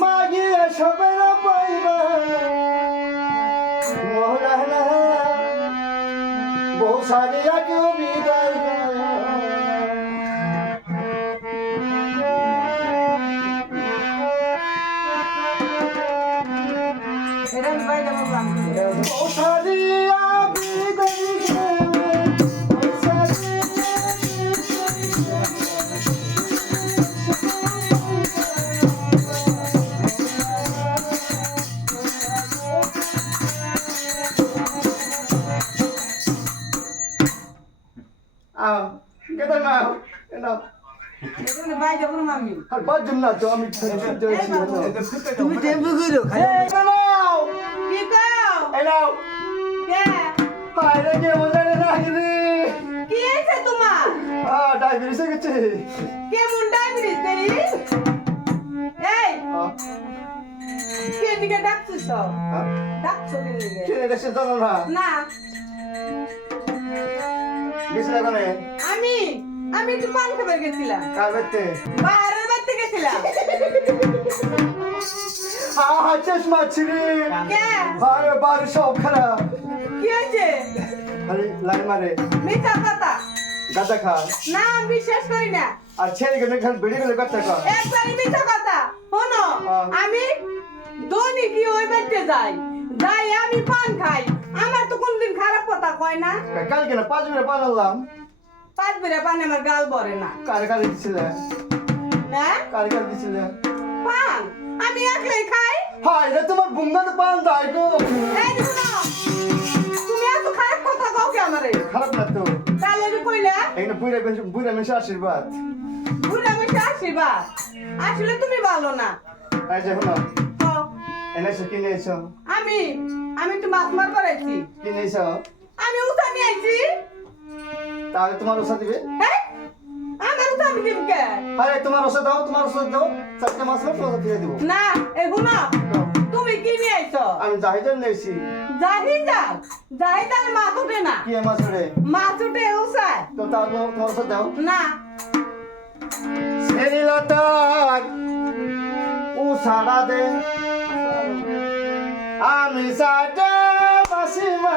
মাগিয়ে সবের পাইবা বহু সারিয়া কেউ বিদায় এটা আমি আ ডায়াবেটিস হয়ে গেছে কে মুন্ডা বিরিস দেরি এই কে দিকে ডাকছিস তো ডাকছো কে দিকে কে দেশে জানো না না গেছিলে কোনে আমি আমি একটু পান খাবার গেছিলাম। কার বাহারের বাড়িতে গেছিলাম। হা হা চশমা ছিড়ে। কে? বারে বারে সব খারাপ। কি হয়েছে? আরে লাইন মারে। মিথ্যা কথা। গাঁজা খা। না আমি বিশ্বাস করি না। আর ছেলে গেলে খান বেড়ে গেলে কথা খা একবারই মিথ্যা কথা। শোনো। আমি দৈনিক কি ওই বাড়িতে যাই। যাই আমি পান খাই। কয় না? কালকে না পাঁচ মিনিট পান আনলাম পাঁচ বেড়ে পান আমার গাল ভরে না। কারে কারে দিছিলে? হ্যাঁ কারে কারে দিছিলে? পান। আমি একলাই খাই। হায় রে তোমার বুমদাতে পান দাই গো। এই শোনো তুমি এত খারাপ কথা কও কি আমারে? খারাপ না তো। তাহলে যে কইলা এখানে বেশ বুড়া মেশে আশীর্বাদ। ঘুরে আমি আশীর্বাদ। আসলে তুমি ভালো না। এই যে হলো এনেছো কিনে এসো আমি আমি একটু মাছ মার করাইছি। কিনে এসো আমি উঠা নিয়ে আইছি তাহলে তোমার ওষুধ দিবে? হ্যাঁ? আমার উঠা আমি দিব কে? আরে তোমার ওষুধ দাও তোমার ওষুধ দাও। চারটে মাস পর ওষুধ দিয়ে দেবো। না এগুলো তুমি কি নিয়ে আইছো? আমি জাহিদের নিয়েছি যাহি তাহলে মাছ উঠে না। কি মাছ রে মাছ উঠে উসায় তো তার তোমার ওষুধ দাও। না। শ্রীলতার ও সারা দে। আমি সাজা বাসিমা